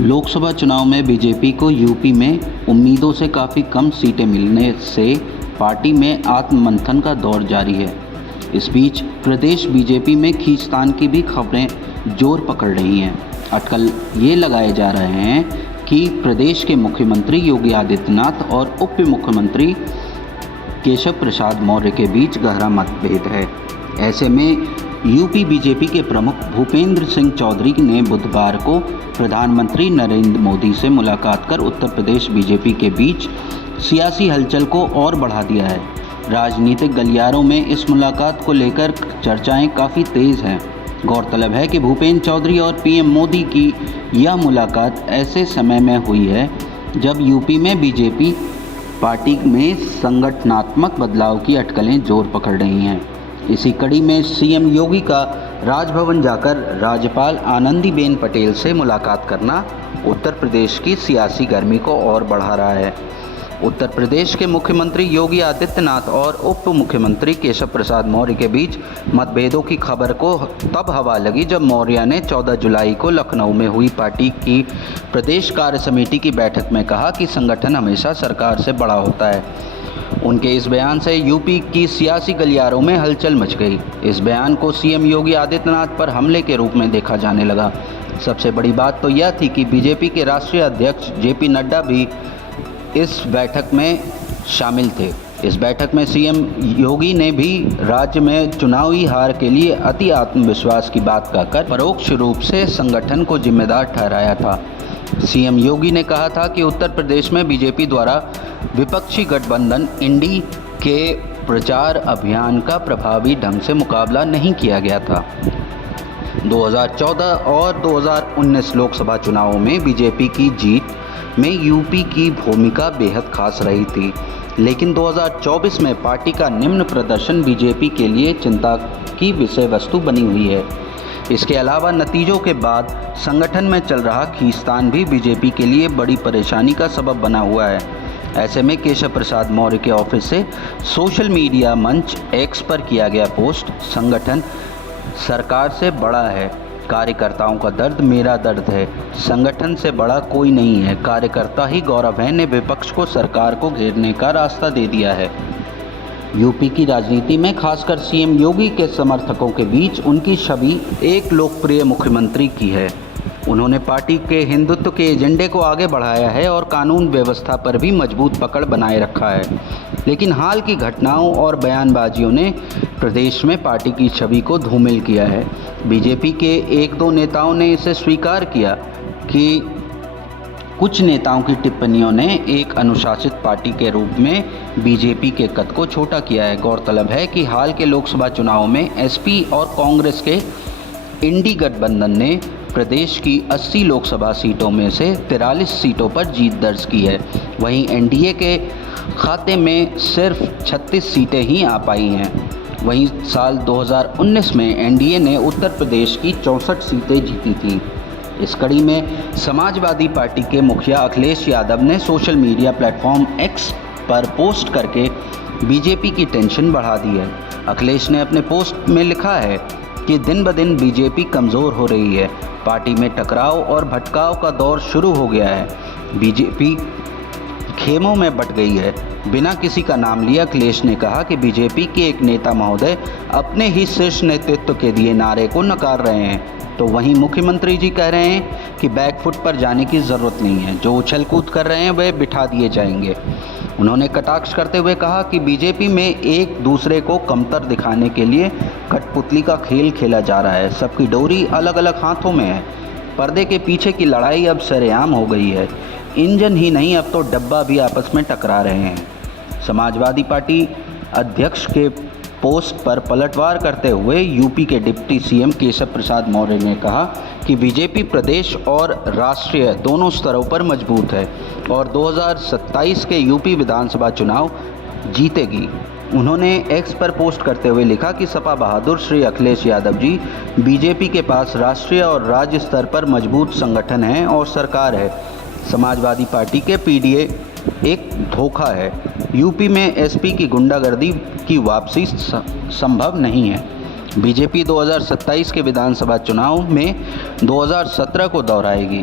लोकसभा चुनाव में बीजेपी को यूपी में उम्मीदों से काफ़ी कम सीटें मिलने से पार्टी में आत्ममंथन का दौर जारी है। इस बीच प्रदेश बीजेपी में खींचतान की भी खबरें जोर पकड़ रही हैं। अटकल ये लगाए जा रहे हैं कि प्रदेश के मुख्यमंत्री योगी आदित्यनाथ और उप मुख्यमंत्री केशव प्रसाद मौर्य के बीच गहरा मतभेद है। ऐसे में यूपी बीजेपी के प्रमुख भूपेंद्र सिंह चौधरी ने बुधवार को प्रधानमंत्री नरेंद्र मोदी से मुलाकात कर उत्तर प्रदेश बीजेपी के बीच सियासी हलचल को और बढ़ा दिया है। राजनीतिक गलियारों में इस मुलाकात को लेकर चर्चाएं काफ़ी तेज़ हैं। गौरतलब है कि भूपेंद्र चौधरी और पीएम मोदी की यह मुलाकात ऐसे समय में हुई है जब यूपी में बीजेपी पार्टी में संगठनात्मक बदलाव की अटकलें जोर पकड़ रही हैं। इसी कड़ी में सीएम योगी का राजभवन जाकर राज्यपाल आनंदीबेन पटेल से मुलाकात करना उत्तर प्रदेश की सियासी गर्मी को और बढ़ा रहा है। उत्तर प्रदेश के मुख्यमंत्री योगी आदित्यनाथ और उप मुख्यमंत्री केशव प्रसाद मौर्य के बीच मतभेदों की खबर को तब हवा लगी जब मौर्य ने 14 जुलाई को लखनऊ में हुई पार्टी की प्रदेश कार्य समिति की बैठक में कहा कि संगठन हमेशा सरकार से बड़ा होता है। उनके इस बयान से यूपी की सियासी गलियारों में हलचल मच गई। इस बयान को सीएम योगी आदित्यनाथ पर हमले के रूप में देखा जाने लगा। सबसे बड़ी बात तो यह थी कि बीजेपी के राष्ट्रीय अध्यक्ष जेपी नड्डा भी इस बैठक में शामिल थे। इस बैठक में सीएम योगी ने भी राज्य में चुनावी हार के लिए अति आत्मविश्वास की बात कहकर परोक्ष रूप से संगठन को जिम्मेदार ठहराया था। सीएम योगी ने कहा था कि उत्तर प्रदेश में बीजेपी द्वारा विपक्षी गठबंधन इंडी के प्रचार अभियान का प्रभावी ढंग से मुकाबला नहीं किया गया था। 2014 और 2019 लोकसभा चुनावों में बीजेपी की जीत में यूपी की भूमिका बेहद खास रही थी, लेकिन 2024 में पार्टी का निम्न प्रदर्शन बीजेपी के लिए चिंता की विषय वस्तु बनी हुई है। इसके अलावा नतीजों के बाद संगठन में चल रहा खींचतान भी बीजेपी के लिए बड़ी परेशानी का सबब बना हुआ है। ऐसे में केशव प्रसाद मौर्य के ऑफिस से सोशल मीडिया मंच एक्स पर किया गया पोस्ट, संगठन सरकार से बड़ा है, कार्यकर्ताओं का दर्द मेरा दर्द है, संगठन से बड़ा कोई नहीं है, कार्यकर्ता ही गौरव है, ने विपक्ष को सरकार को घेरने का रास्ता दे दिया है। यूपी की राजनीति में खासकर सीएम योगी के समर्थकों के बीच उनकी छवि एक लोकप्रिय मुख्यमंत्री की है। उन्होंने पार्टी के हिंदुत्व के एजेंडे को आगे बढ़ाया है और कानून व्यवस्था पर भी मजबूत पकड़ बनाए रखा है। लेकिन हाल की घटनाओं और बयानबाजियों ने प्रदेश में पार्टी की छवि को धूमिल किया है। बीजेपी के एक दो नेताओं ने इसे स्वीकार किया कि कुछ नेताओं की टिप्पणियों ने एक अनुशासित पार्टी के रूप में बीजेपी के कद को छोटा किया है। गौरतलब है कि हाल के लोकसभा चुनाव में एसपी और कांग्रेस के इंडी गठबंधन ने प्रदेश की 80 लोकसभा सीटों में से 43 सीटों पर जीत दर्ज की है। वहीं एनडीए के खाते में सिर्फ 36 सीटें ही आ पाई हैं। वहीं साल 2019 में एनडीए ने उत्तर प्रदेश की 64 सीटें जीती थी। इस कड़ी में समाजवादी पार्टी के मुखिया अखिलेश यादव ने सोशल मीडिया प्लेटफॉर्म एक्स पर पोस्ट करके बीजेपी की टेंशन बढ़ा दी है। अखिलेश ने अपने पोस्ट में लिखा है कि दिन ब दिन बीजेपी कमज़ोर हो रही है, पार्टी में टकराव और भटकाव का दौर शुरू हो गया है, बीजेपी खेमों में बट गई है। बिना किसी का नाम लिए अखिलेश ने कहा कि बीजेपी के एक नेता महोदय अपने ही शीर्ष नेतृत्व के दिए नारे को नकार रहे हैं, तो वहीं मुख्यमंत्री जी कह रहे हैं कि बैकफुट पर जाने की ज़रूरत नहीं है, जो उछल कूद कर रहे हैं वे बिठा दिए जाएंगे। उन्होंने कटाक्ष करते हुए कहा कि बीजेपी में एक दूसरे को कमतर दिखाने के लिए कठपुतली का खेल खेला जा रहा है। सबकी डोरी अलग अलग हाथों में है। पर्दे के पीछे की लड़ाई अब सरेआम हो गई है। इंजन ही नहीं, अब तो डब्बा भी आपस में टकरा रहे हैं। समाजवादी पार्टी अध्यक्ष के पोस्ट पर पलटवार करते हुए यूपी के डिप्टी सीएम केशव प्रसाद मौर्य ने कहा कि बीजेपी प्रदेश और राष्ट्रीय दोनों स्तरों पर मजबूत है और 2027 के यूपी विधानसभा चुनाव जीतेगी। उन्होंने एक्स पर पोस्ट करते हुए लिखा कि सपा बहादुर श्री अखिलेश यादव जी, बीजेपी के पास राष्ट्रीय और राज्य स्तर पर मजबूत संगठन है और सरकार है। समाजवादी पार्टी के पीडीए एक धोखा है। यूपी में एसपी की गुंडागर्दी की वापसी संभव नहीं है। बीजेपी 2027 के विधानसभा चुनाव में 2017 को दोहराएगी।